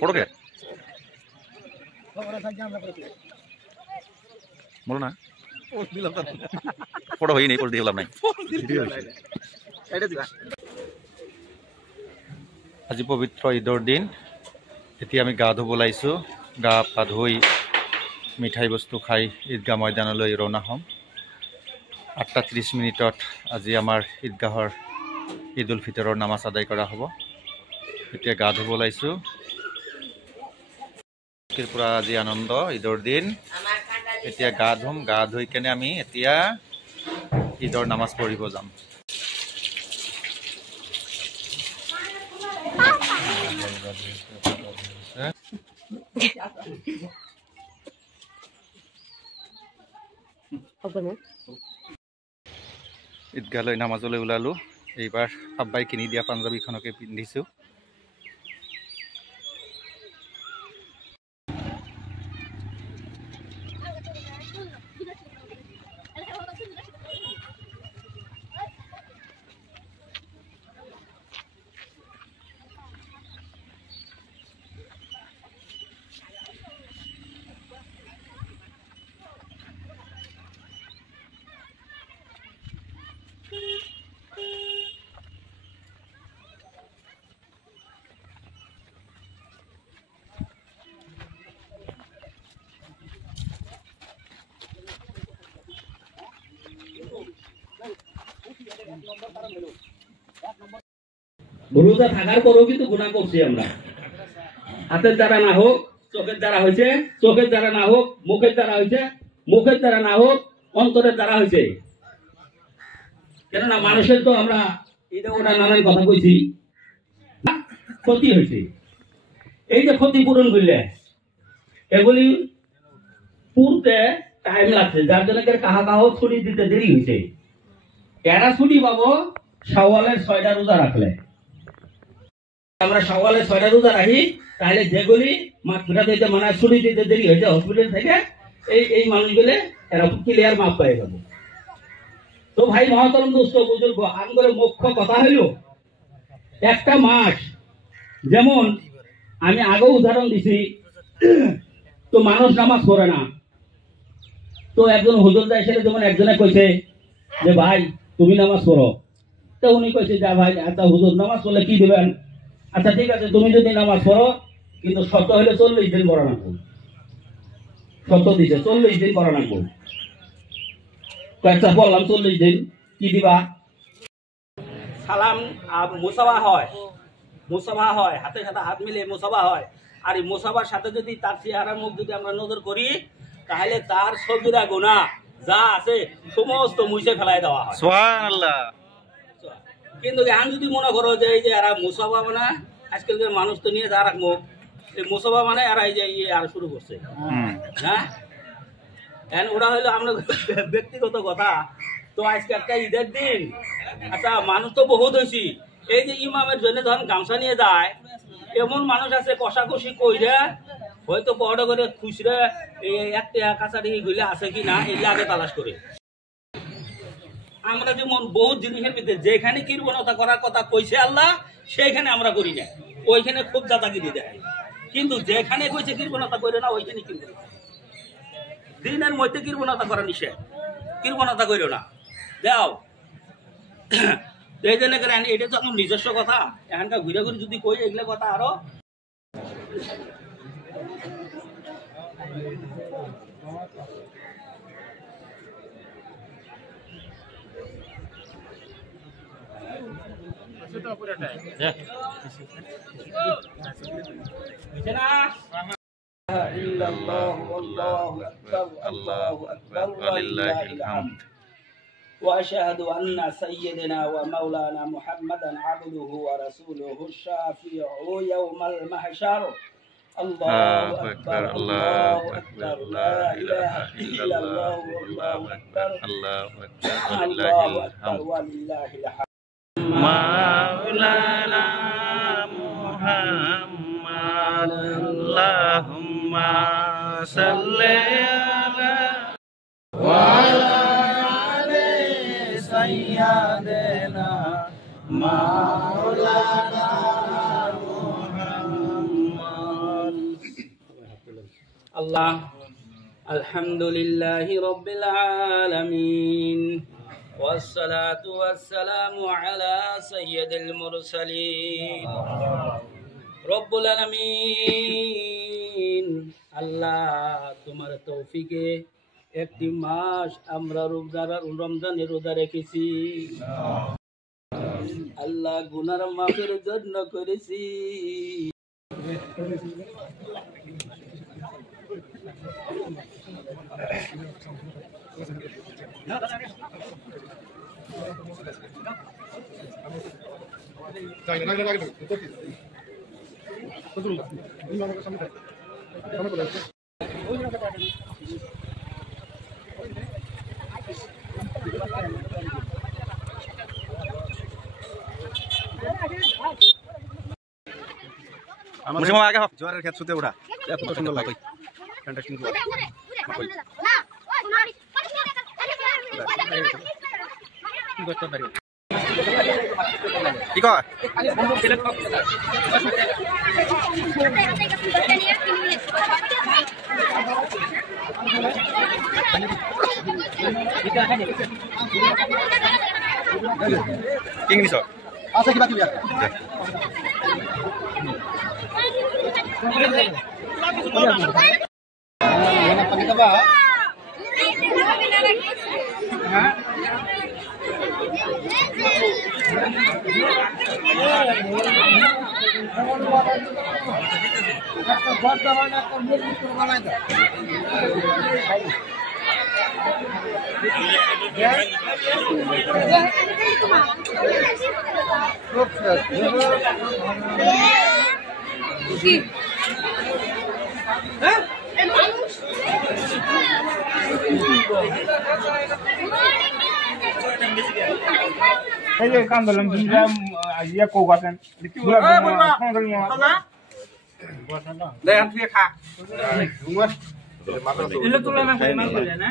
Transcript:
Photo কে বলো না photo হয়নি পোস্ট দিয়ে লাভ নাই আজি পবিত্ৰ ঈদৰ দিন এতিয়া আমি গা ধুব লাইছো গা পা ধুই মিঠাই বস্তু খাই ঈদগাহ ময়দানলৈ ৰওনা হ'ম 8:30 মিনিটত আজি আমাৰ ঈদগাহৰ ঈদ উল ফিতৰৰ নামাজ আদায় কৰা হ'ব এতিয়া গা ধুব লাইছো পুৰা আজি আনন্দ ঈদৰ দিন এতিয়া গা ধুম গা ধুই কেনে আমি এতিয়া ঈদৰ নামাজ পঢ়িব যাম ঈদগাহলৈ নামাজলৈ ওলালো এইবাৰ আব্বাই কিনি দিয়া পাঞ্জাবীখনকে পিন্ধিছো রোজা থাকার পরেও কিন্তু গুনাহ করছি আমরা হাতের দ্বারা না হোক চোখের দ্বারা হয়েছে চোখের দ্বারা না হোক মুখের দ্বারা হয়েছে মুখের দ্বারা না হোক অন্তরের দ্বারা হয়েছে কেননা মানুষের তো আমরা এটা ওটা নানান কথা কইছি ক্ষতি হয়েছে এই যে ক্ষতিপূরণ করলে এগুলি পূর্তে টাইম লাগছে যার জন্য কাহা কাহ ছুটি দিতে দেরি হয়েছে এরা ছুটি পাবো শাওয়ালের 6টা রোজা রাখলে আমরা শাওয়ালের 6টা রোজা রাখি তাহলে যেগুলি মাগফিরাত হইতে মানে ছুটি দিতে দেরি হয়েছে হসপিটাল থেকে এই মানুষগুলো এরা ক্লিয়ার মাপ পেয়ে যাবে তো ভাই মহাতরম দোস্ত বুজুর্গ আমগুলো মুখ্য কথা হইল একটা মাস যেমন আমি আগেও উদাহরণ দিছি তো মানুষ নামাজ পড়ে না তো একজন হুজুর এসে যেমন একজনে কইছে যে ভাই তুমি নামাজ পড়ো তো উনি কইছে যা ভাই আচ্ছা হুজুর নামাজ পড়লে কি দিবেন আচ্ছা ঠিক আছে তুমি যদি নামাজ পড়ো কিন্তু শর্ত হলে 40 দিন পড়া নাকো শর্ত দিছে 40 দিন পড়া নাকো কয়েকটা বললাম 40 দিন কি দিবা সালাম মুসাফা হয় হাতে সাথে হাত মিলে মুসাফা হয় আর এই মুসাফার সাথে যদি তার চেহারা মুখ যদি আমরা নজর করি তাহলে তার সগীরা গুনাহ যা আছে সমস্ত মুছে ফেলাই দেওয়া হয় সুবহানাল্লাহ কিন্তু এখন যদি মনে করো যে এই যে এরা মুসাফা মানে আজকালকার মানুষ তো নিয়ে যা রাখবো এই মুসাফা মানে এরা এই যে আর শুরু করছে হ্যাঁ এখন ওরা হইলো আমরা ব্যক্তিগত কথা তো আজকে একটা ঈদের দিন আচ্ছা মানুষ তো বহুত হয়েছি এই যে ইমামের জন্য যখন গামছা নিয়ে যায় এমন মানুষ আছে কষাকষি কইরে হয়তো বড় করে খুচরে এই একটা কাছারি গুলো আছে কি না এগুলো আগে তালাশ করে আমরা যেমন বহুত জিনিসের ভিতরে যেখানে কৃপণতা করার কথা কইছে আল্লাহ সেইখানে আমরা করি না ওইখানে খুব দাদাগিরি দেয় কিন্তু যেখানে কইছে কৃপণতা করে না ওইখানে কৃপণতা দিনের মধ্যে কৃপণতা করা নিষেধ কৃপণতা করো না দাও এই জন্য এটা তো আমার নিজস্ব কথা এখানকার ঘুরে ঘুরে যদি কই এগুলো কথা আরো وأشهد أن سيدنا ومولانا محمدا عبده ورسوله الشافع يوم المحشر الله أكبر الله أكبر لا إله إلا الله والله أكبر الله أكبر ولله الحمد مولانا محمد اللهم صل على وعلى سيدنا مولانا আল্লাহ আলহামদুলিল্লাহি রাব্বিল আলামিন ওয়াসসালাতু ওয়াসসালামু আলা সাইয়্যিদিল মুরসালিন রব্বুল আলামিন। আল্লাহ তোমার তৌফিকে একটি মাস আমরা রমজানের রোজা রেখেছি। আল্লাহ গুনার মাফের জন্য করেছি। মুসিমা আগে হোক জোয়ারের ক্ষেত ছুতে ওঠা এত সুন্দর লাগে কি কয় ইংলিশ আছে কিবা কিবি এই যে কান্দলাম দুইটা ইয়া কো গাছেন পুরো দেন তুই খা এলে তুলনা করে না